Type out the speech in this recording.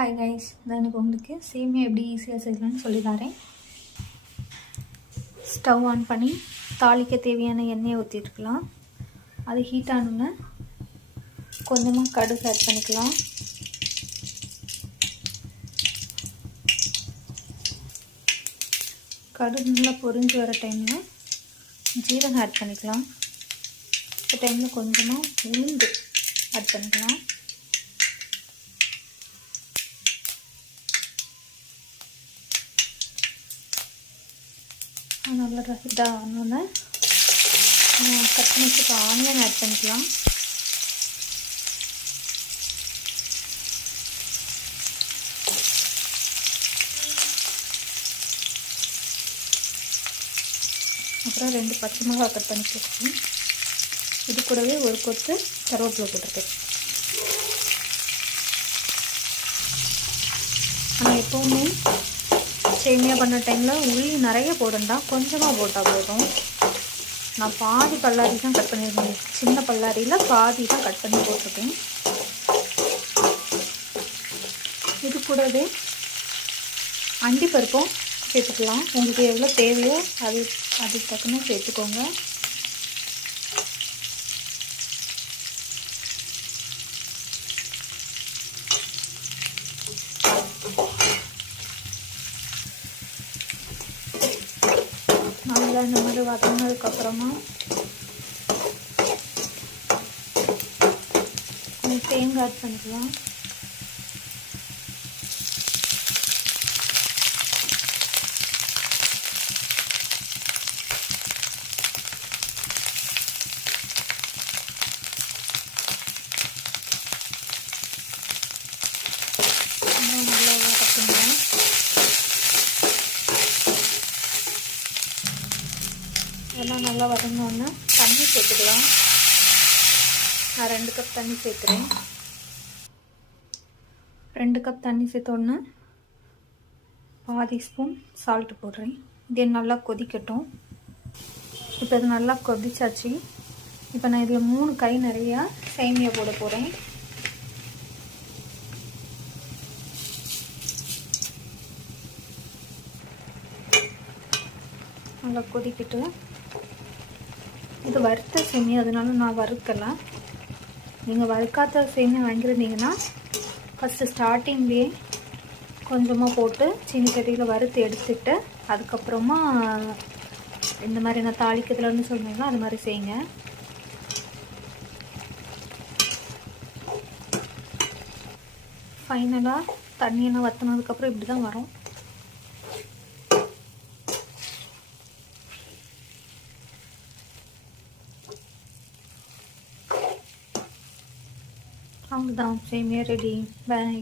Hi guys, நான் எனக்கு உங்களுக்கு சேமியா எப்படி ஈஸியாக செய்யலாம்னு சொல்லி தரேன். ஸ்டவ் ஆன் பண்ணி தாளிக்க தேவையான எண்ணெயை ஊற்றிட்டுக்கலாம். அது ஹீட் ஆனோன்னு கொஞ்சமாக கடுகு ஆட் பண்ணிக்கலாம். கடுகு நல்லா பொரிஞ்சு வர டைமில் ஜீரகம் ஆட் பண்ணிக்கலாம். இந்த டைமில் கொஞ்சமாக உளுந்து ஆட் பண்ணிக்கலாம். நல்லா இதாக ஆனோன்னே கட் பண்ணி வச்சுக்க ஆனியன் ஆட் பண்ணிக்கலாம். அப்புறம் 2 பச்சை மிளகாய் கட் பண்ணி வச்சுருக்கேன். இது கூடவே ஒரு கொத்து கருவேப்பிலை போட்டிருக்கேன். ஆனால் எப்போவுமே சேமியா பண்ண டைமில் உள்ளி நிறைய போடண்டா, கொஞ்சமாக போட்டால் போதும். நான் பாதி பல்லாரி தான் கட் பண்ணியிருக்கேன். சின்ன பல்லாரியில் பாதி தான் கட் பண்ணி போட்டிருக்கேன். இது கூடவே அண்டிப்பருப்பும் சேர்த்துக்கலாம். உங்களுக்கு எவ்வளோ தேவையோ அது தக்கன சேர்த்துக்கோங்க. நல்லா இந்த மாதிரி வதங்கினதுக்கப்புறமா தேங்காய் ஆட் பண்ணிக்கலாம். நல்லா வதக்குங்க. எல்லாம் நல்லா வதங்கினோன்னா தண்ணி சேர்த்துக்கலாம். நான் 2 கப் தண்ணி சேர்க்குறேன். 2 கப் தண்ணி சேர்த்தோன்னே பாதி ஸ்பூன் சால்ட்டு போடுறேன். இது நல்லா கொதிக்கட்டும். இப்போ இது நல்லா கொதிச்சாச்சு. இப்போ நான் இதில் 3 கை நிறையா சேமியா போட போகிறேன். நல்லா கொதிக்கட்டு. இது வறுத்த சேமியா, அதனால நான் வறுக்கலாம். நீங்கள் வறுக்காத சேமியா வாங்கியிருந்தீங்கன்னா ஃபஸ்ட்டு ஸ்டார்டிங்லேயே கொஞ்சமாக போட்டு சீனி சட்டியில் வறுத்து எடுத்துட்டு அதுக்கப்புறமா இந்த மாதிரி நான் தாளிக்கிறதுலன்னு சொன்னீங்கன்னா அது மாதிரி செய்யுங்க. ஃபைனலாக தண்ணியெல்லாம் வற்றினதுக்கப்புறம் இப்படி தான் வரும். அவ்வளோதான், சேமியா ரெடி. பாய்.